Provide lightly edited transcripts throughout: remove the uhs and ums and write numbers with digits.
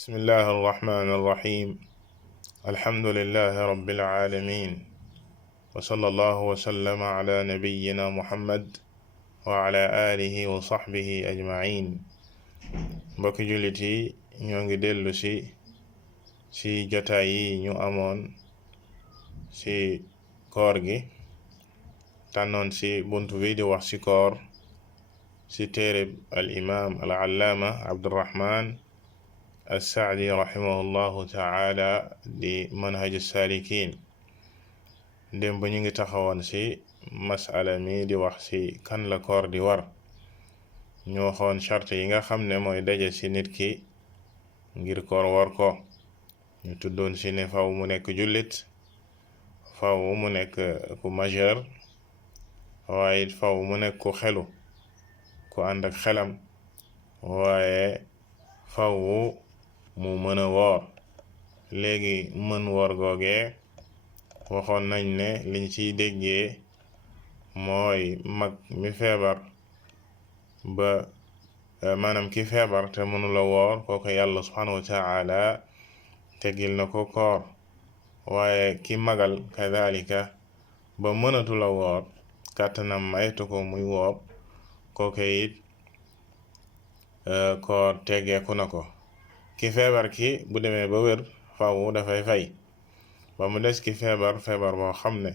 بسم الله الرحمن الرحيم. الحمد لله رب العالمين، وصلى الله وسلم على نبينا محمد وعلى آله وصحبه أجمعين. mbokki jullit yi ñoo ngi dellu ci jotaay yi ñu amoon ci koor gi tànnoon ci buntu bi di wax ci koor ci téereb al imam al allaama Abdurrahman as-Saadi rahimahullahu taala di manhaju saalikin. démb ñu ngi taxawoon ci masala mi di wax ci kan la koor di war. ñu waxoon charte yi nga xam ne mooy daje ci nit ki ngir koor war ko. ñu tuddoon ci ne faw mu nekk jullit, faw mu nekk ku majeur, waaye faw mu nekk ku xelu, ku ànd ak xelam, waaye faw mu mën a woor. léegi mën woor googee waxoon nañ ne liñ ciy déggee mooy mag mi feebar ba maanaam ki feebar te mënula woor kooku yàlla subhanahu wa taala teggil na ko koor, waaye ki magal kadalika ba mënatula woor kàttanam maytu ko muy woor kooku it koor teggeeku na ko. ki feebar ki bu demee ba wér faw dafay fay, ba mu des ki feebar boo xam ne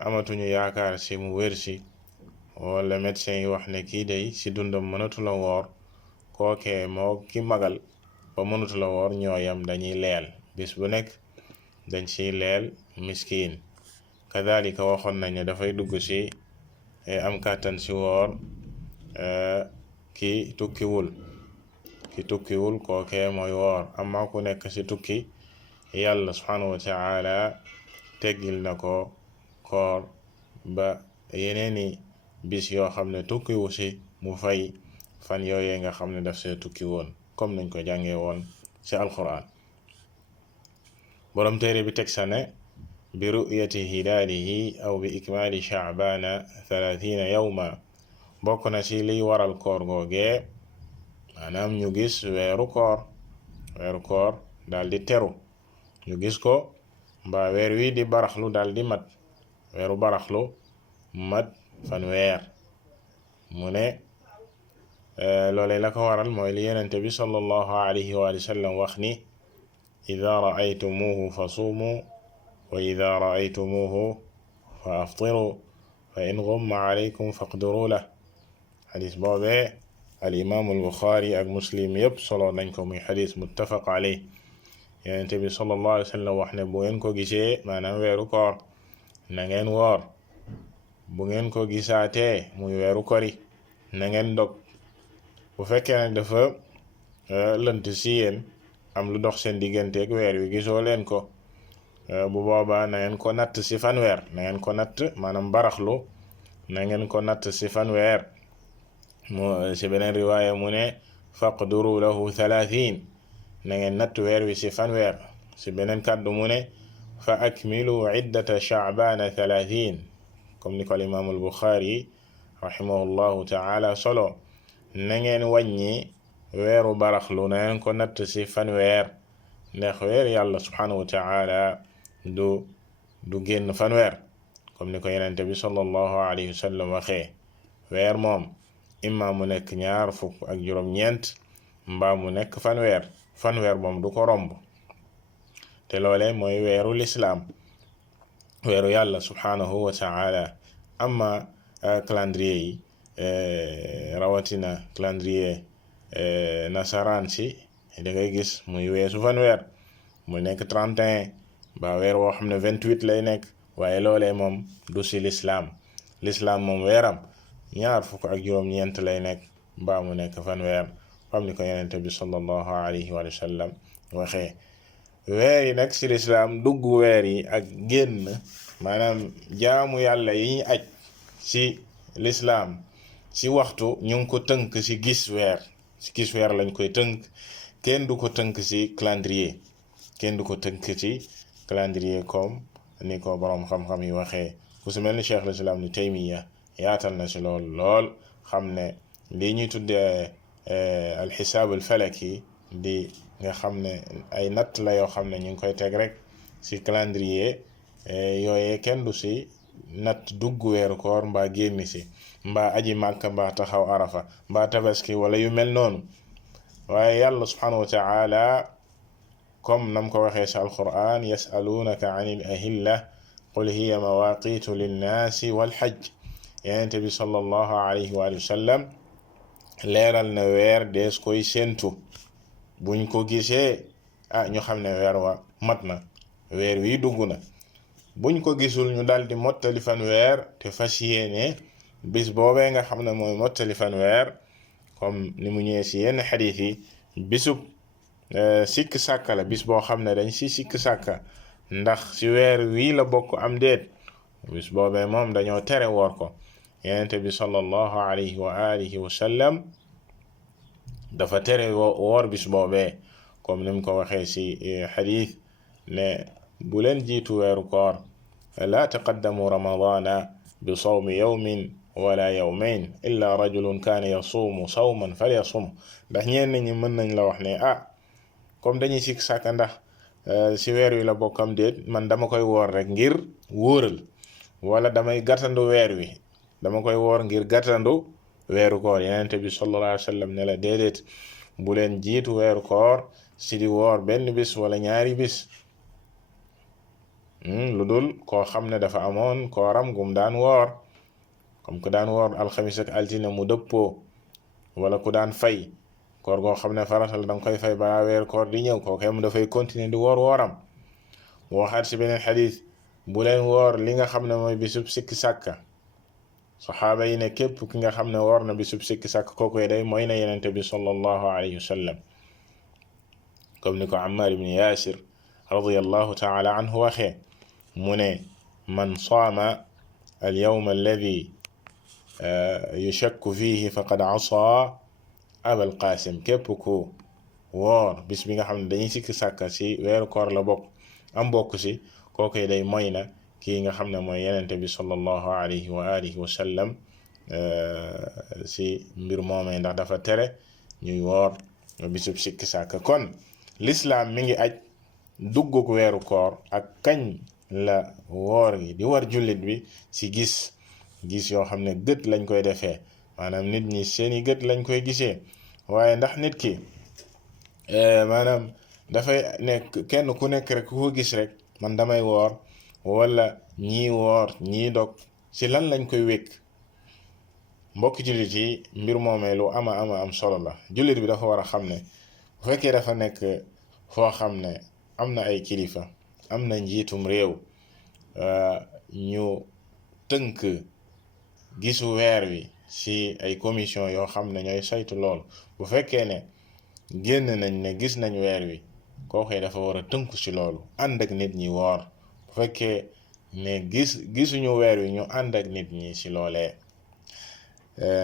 amatuñu yaakaar ci mu wér ci, wala médecin yi wax ne kii day ci dundam mënatula woor, kookee moo ki magal ba mënatula woor ñooyam, dañuy leel bis bu nekk dañ ciy leel miskin. kadalika waxoon nañ ne dafay dugg ci am kàttan ci woor ki tukkiwul kookee mooy woor. amma ku nekk ci tukki yàlla subhanahu wa taala teggil na ko koor ba yeneeni bis yoo xam ne tukkiwu ci mu fay fan yooyee nga xam ne daf see tukki woon, comme nañ ko jàngee woon ci alquran. borom téere bi teg sa ne bi ru'yati hilaalihi aw bi ikmaali sha'baana 30 yawma. bokk na ci liy waral koor googee maanaam ñu gis weeru koor daal di teru, ñu gis ko mbaa weer wi di baraxlu daal di mat, weeru baraxlu mat fanweer. mu ne loolee la ko waral mooy li yenente bi sallallahu alayhi wa sallam wax ni ida ra'aytumuhu fa suumu wa ida ra'aytumuhu fa aftiru fa in ghumma alaykum faqduru lah. xadis boobee al imaamu al buxaari ak muslim yépp solo nañ ko, muy xadis muttafaq alayh. yenente bi sallallahu alayhi wa sallam wax ne bu ngeen ko gisee maanaam weeru koor na ngeen woor, bu ngeen ko gisaatee muy weeru kori na ngeen dog. bu fekkee nag dafa lënt ci yéen, am lu dox seen digganteeg weer wi gisoo leen ko, bu boobaa na ngeen ko natt ci fanweer, na ngeen ko natt maanaam baraxlu na ngeen ko natt ci fanweer. mu ci beneen riwaaya mu ne faqduru lahu 30, na ngeen natt weer wi ci fanweer. ci beneen kàddu mu ne fa akmilu iddata sha'bana 30, comme ni ko al imaam al buxaari rahimahullahu taala solo. na ngeen wàññi weeru baraxlu, na ngeen ko natt ci fanweer, ndax weer yàlla subhanahu wa taala du génn fanweer, comme ni ko yenente bi sallallahu alayhi wa sallam waxee. weer moom imma mu nekk 29 mbaa mu nekk fanweer moom du ko romb, te loole mooy weeru lislaam, weeru yàlla subhanahu wa taala. amma calendrier yi rawatina calendrier nasaraan si da ngay gis muy weesu fanweer, mu nekk 31 ba weer woo xam ne 28 lay nekk, waaye loolee moom du ci lislaam moom weeram 29 lay nekk mbaa mu nekk fanweer, xam ni ko yenente bi sallallahu alayhi wa sallam waxee. weer yi nag ci lislaam dugg weer yi ak génn, maanaam jaamu yàlla yi ñu aj ci lislaam ci waxtu ñu ngi ko tënk ci gis weer lañ koy tënk. kenn du ko tënk ci calendrier comme ni ko boroom xam-xam yi waxee. ku ci mel ni Cheikh al-Islam Ibn Taymiya yaatal na ci lool xam ne lii ñuy tuddee alxisaab alfalaki di nga xam ne ay natt la yoo xam ne ñu ngi koy teg rek ci calendrier yooyee kenn du ci natt dugg weeru koor mbaa génn ci mbaa aji màkka mbaa taxaw arafa mbaa tabaski wala yu mel noonu waaye yàlla subhanahu wa ta'ala comme nam ko waxee ci alquran yasalunaka anil ahilla qul hiya mawaqitu linnaasi walhajj yenente bi sallallahu alayhi wa sallam leeral na weer dees koy séentu buñ ko gisee ñu xam ne weer wa mat na weer wi dugg na buñ ko gisul ñu daldi mottali fan weer te fas yéene bis boobee nga xam ne mooy mottali fan weer comme ni mu ñëwee ci yenn xadiis yi bisub sikk sàkka la bis boo xam ne dañ ci sikk sàkka ndax ci weer wii la bokk am déet bis boobee moom dañoo tere woor ko yenente bi sallallahu alayhi wa alihi wa sallam dafa tere woor bis boobee comme ni mu ko waxee ci xadiis ne bu leen jiitu weeru koor laa taqaddamu ramadana bi sawmi yawmin wala yawmayn illa rajulun kaana yasuumu sawman falyasum ndax ñenn ñi mën nañ la wax ne comme dañuy sikk sàkka ndax ci weer wi la bokkam déet man dama koy woor rek ngir wóoral wala damay gàttandu weer wi dama koy woor ngir gàttandu weeru koor yenente bi sallallahu alayhi wa sallam ne la déedéet bu leen jiitu weeru koor ci di woor benn bis wala ñaari bis lu dul koo xam ne dafa amoon kooram gum daan woor comme ku daan woor alxamis ak altine mu dëppoo wala ku daan fay koor goo xam ne faratal danga koy fay balaa weer koor di ñëw kooku mu dafay continuer di woor wooram waxaat ci beneen xadis bu leen woor li nga xam ne mooy bisub sikki sàkka saxaaba yi ne képp ki nga xam ne woor na bisub sikki sàkka kooku day mooy na yenente bi sallallahu alayhi wa sallam comme ni ko Ammar ibn Yasir radiyallahu ta'ala anhu waxee mu ne man saama al yawma alladi yushakku fihi faqad asaa abal qasim képp ku woor bis bi nga xam ne dañuy sikki sàkka ci weeru koor la bokk am bokk ci kooku day moy na kii nga xam ne mooy yenente bi sallallahu alayhi wa alihi wa sallam ci mbir moomee ndax dafa tere ñuy woor bisub sikki sàkka kon l'islam mi ngi aj dugguk weeru koor ak kañ la woor gi di war jullit bi ci gis yoo xam ne gët lañ koy defee maanaam nit ñi seeni gët lañ koy gisee waaye ndax nit ki maanaam dafay nekk kenn ku nekk rek ku ko gis rek man damay woor wala ñii woor ñii dog ci lan lañ koy wékk mbokk jullit yi mbir moomee lu ama am solo la jullit bi dafa war a xam ne bu fekkee dafa nekk foo xam ne am na ay kilifa am na njiitum réew ñu tënk gisu weer wi ci ay commission yoo xam ne ñooy saytu lool bu fekkee ne génn nañ ne gis nañ weer wi kooku dafa war a tënku ci loolu ànd ak nit ñi woor bu fekkee ne gisuñu weer wi ñu ànd ak nit ñi ci loolee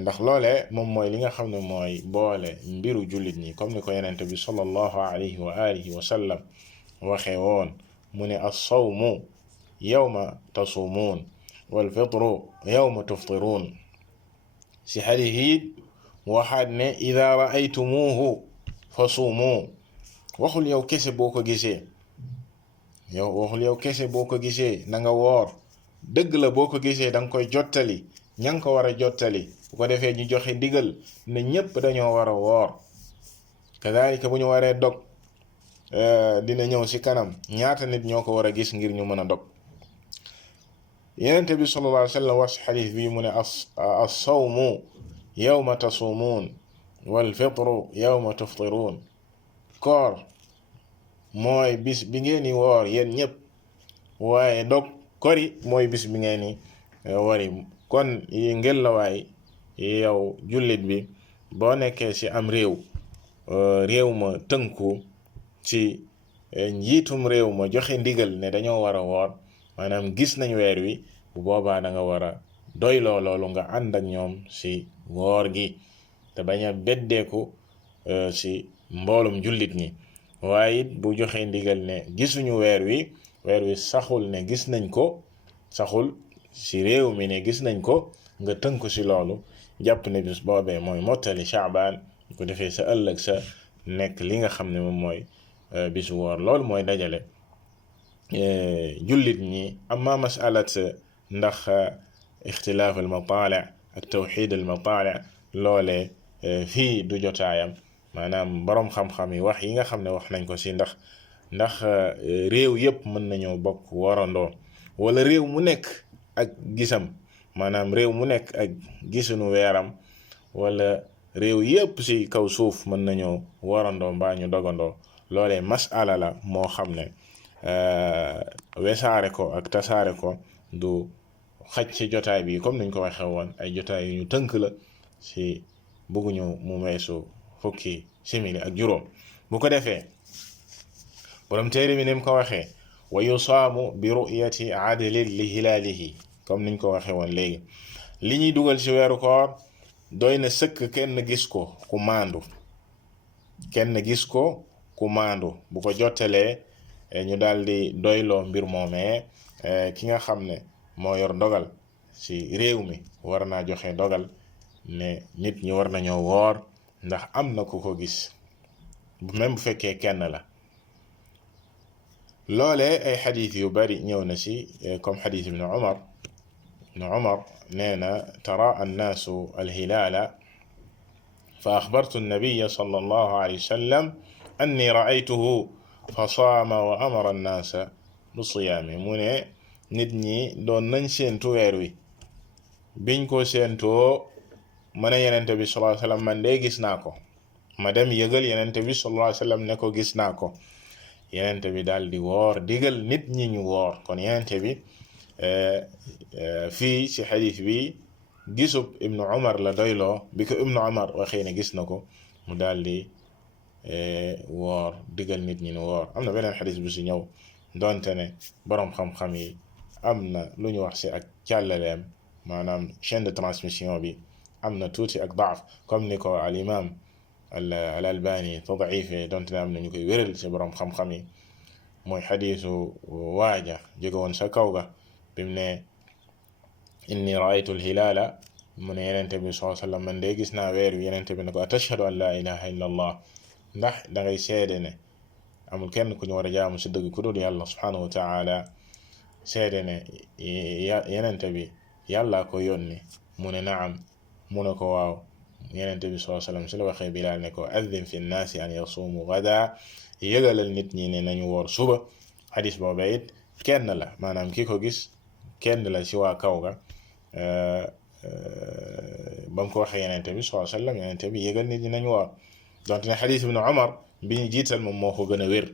ndax loolee moom mooy li nga xam ne mooy boole mbiru jullit ñi comme ni ko yenente bi sallallahu alayhi wa alihi wa sallam waxee woon mu ne as-sawmu yawma tasumuun wal fitru yawma tuftiruun ci xadiis yi waxaat ne ida raaytumuuhu fa suumu waxul yow kese boo ko gisee na nga woor dëgg la boo ko gisee danga koy jottali ña nga ko war a jottali bu ko defee ñu joxe ndigal ne ñépp dañoo war a woor kadaalika bu ñu waree dog dina ñëw ci kanam ñaata nit ñoo ko war a gis ngir ñu mën a dog yenente bi sallallahu alayhi wa sallam wax xadiis bi mu ne as-sawmu yawma tasumuun wal fitru yawma tuftiruun koor mooy bis bi ngeen di woor yéen ñépp waaye dog kori mooy bis bi ngeen di wari kon yi ngel la waay yow jullit bi boo nekkee ci am réew ma tënku ci njiitum réew ma joxe ndigal ne dañoo war a woor maanaam gis nañ weer wi bu boobaa da nga war a doyloo loolu nga ànd ak ñoom ci woor gi te bañ a beddeeku ci mboolum jullit ñi waaye it bu joxe ndigal ne gisuñu weer wi saxul ne gis nañ ko saxul ci réew mi ne gis nañ ko nga tënku ci loolu jàpp ne bis boobee mooy mottali Shaabaan ko defee sa ëllëg sa nekk li nga xam ne moom mooy bisu woor. loolu mooy dajale jullit ñi. amma masalat ndax ixtilaaf al mataali ak tawxid al mataali loole fii du jotaayam. maanaam boroom xam-xam yi wax yi nga xam ne wax nañ ko ci ndax réew yépp mën nañoo bokk warandoo, wala réew mu nekk ak gisam, maanaam réew mu nekk ak gisunu weeram, wala réew yépp ci kaw suuf mën nañoo warandoo mbaa ñu dogandoo. loolee masala la moo xam ne wesaare ko ak tasaare ko du xaj ci jotaay bi. comme niñ ko waxee woon, ay jotaay yu ñu tënk la ci bëgguñu mu weesu fukki simili ak juróom. bu ko defee borom téere bi ni mu ko waxee, wa yusaamu bi ru'yati adlin li hilaalihi, comme niñ ko waxee woon léegi. li ñuy dugal ci weeru koor doy na sëkk kenn gis ko ku maandu, kenn gis ko ku maandu. bu ko jottalee ñu daldi doyloo mbir moomee. ki nga xam ne moo yor dogal ci réew mi war naa joxe dogal ne nit ñi war nañoo woor ndax am na ku ko gis, même bu fekkee kenn la. loolee ay xadiis yu bari ñëw na ci, comme xadiis ibnu Umar nee na tara annaasu alhilaala fa axbartu annabiya sallallahu alayhi wa sallam anni ra'aytuhu fa saama wa amara annaasa bi siyaami. mu ne nit ñi doon nañ séentu weer wi, biñ ko séentoo ma ne yenente bi sallallahu alayhi wa sallam man de gis naa ko. ma dem yëgal yenente bi sallallahu alayhi wa sallam ne ko gis naa ko. yenente bi daal di woor, digal nit ñi ñu woor. kon yenente bi fii ci xadiis bi gisub ibnu Umar la doyloo. bi ko ibnu Umar waxee ne gis na ko, mu daal di woor, digal nit ñi ñu woor. am na beneen xadiis bu ci ñëw donte ne boroom xam-xam yi am na lu ñu wax ci ak càllaleem, maanaam chaîne de transmission bi am na tuuti ak daaf, comme ni ko al imam al albani tadaife, donte ne am na ñu koy wéral ci boroom xam-xam yi. mooy xadiisu waaja jóge woon sa kaw ga bimu ne inni raaytu alhilaala, mu ne yenente bi sallallahu alayhi wa sallam man de gis naa weer wi. yenente bi ne ko atashhadu an la ilaha illa allah, ndax dangay seede ne amul kenn ku ñu war a jaamu ci dëgg ku dul yàlla subhanahu wa taala. seede ne yenente bi yàlla ko yónni. mu ne naam. mu ne ko waaw. yenente bi sallallahu alayhi wa sallam ci la waxee Bilaal ne ko addin fi nnaasi an yasuumu gada, yëgalal nit ñi ne nañu woor suba. xadis booba it kenn la, maanaam ki ko gis kenn la ci waa kaw ga. ba mu ko waxee yenente bi sallallahu alayhi wa sallam, yenente bi yëgal nit ñi nañu woor. donte ne xadis ibnu Umar bi ñu jiital moom moo ko gën a wér.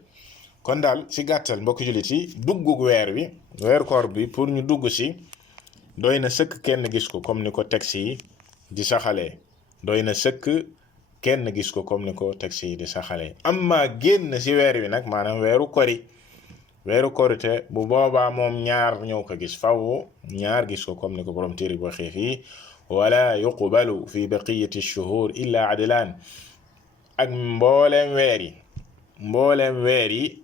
kon daal ci gàttal mbokk jullit yi, duggug weer wi, weeru koor bi pour ñu dugg ci doy na sëkk kenn gis ko comme ni ko texte yi di saxalee. doy na sëkk kenn gis ko comme ni ko texte yi di saxalee. amma génn ci weer wi nag, maanaam weeru korite, bu boobaa moom ñaar ñëw ko gis, faw ñaar gis ko comme ni ko borom téere bi waxee fii, wala yuqbalu fi baqiyati shuhur illa adlan. ak mbooleem weer yi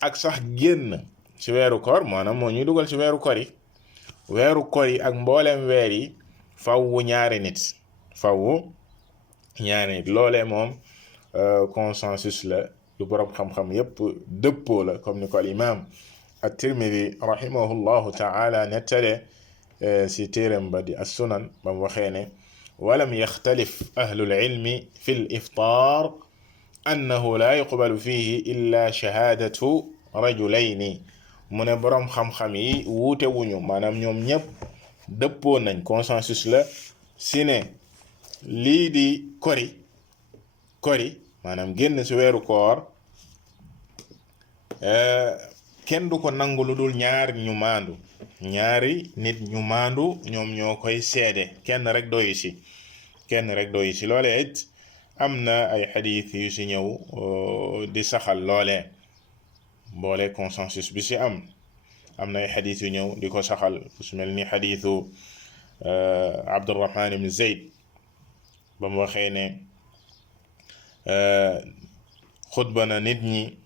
ak sax génn ci weeru koor, maanaam moo ñuy dugal ci weeru koor yi ak mbooleem weer yi faw ñaari nit. loolee moom consensus la, lu boroom xam-xam yépp dëppoo la, comme ni ko al imam at-Tirmidhi rahimahullahu ta'ala nettale ci téeram ba di as-Sunan ba mu waxee ne walam yaxtalif ahlul ilmi fi l-iftaar annahu la yuqbalu fihi illa shahaadatu rajulayni. mu ne boroom xam-xam yi wuute wuñu, maanaam ñoom ñépp dëppoo nañ, consensus la si ne lii di kori maanaam génn ci weeru koor kenn du ko nangu lu dul ñaari nit ñu maandu ñoom ñoo koy seede. kenn rek doyu ci loolee it am na ay xadiis yu ci ñëw di saxal loolee. boole consensus bi ci am na ay xadiis yu ñëw di ko saxal, su mel ni xadiisu Abdurrahman ibn Zayd ba mu waxee ne xutba na nit ñi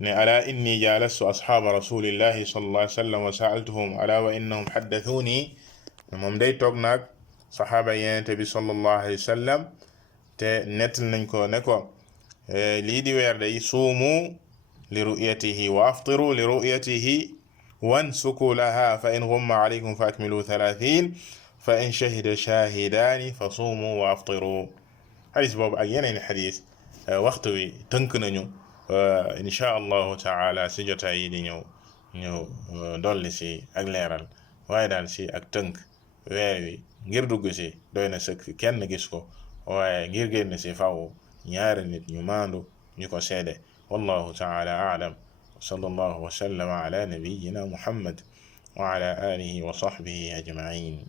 ne ala inni jalastu asxaaba rasulillahi sallallahu alayhi wa sallam wa saaltuhum ala wa innahum xaddathuni. moom day toog naag saxaaba yenente bi sallallahu alayhi wa sallam te nettal nañ ko ne ko lii di weer day suumu li ru'yatihi wa aftiru li ru'yatihi wansuku laha fa in ghumma alaykum fa akmilu 30 fa in shahida shahidaani fa suumu wa aftiru. xadis boobu ak yeneen xadis waxtu wi tënk nañu insha allahu taala si jotaay yi di ñëw dolli si ak leeral waaye daal si ak tënk weer wi ngir dugg si doy na sëkk kenn gis ko waaye ngir génn si faw ñaari nit ñu maandu ñu ko seede. wallahu taala a'lam wa sallallahu wa sallama ala nabiyyina muhammad wa ala alihi wa sahbihi ajma'in.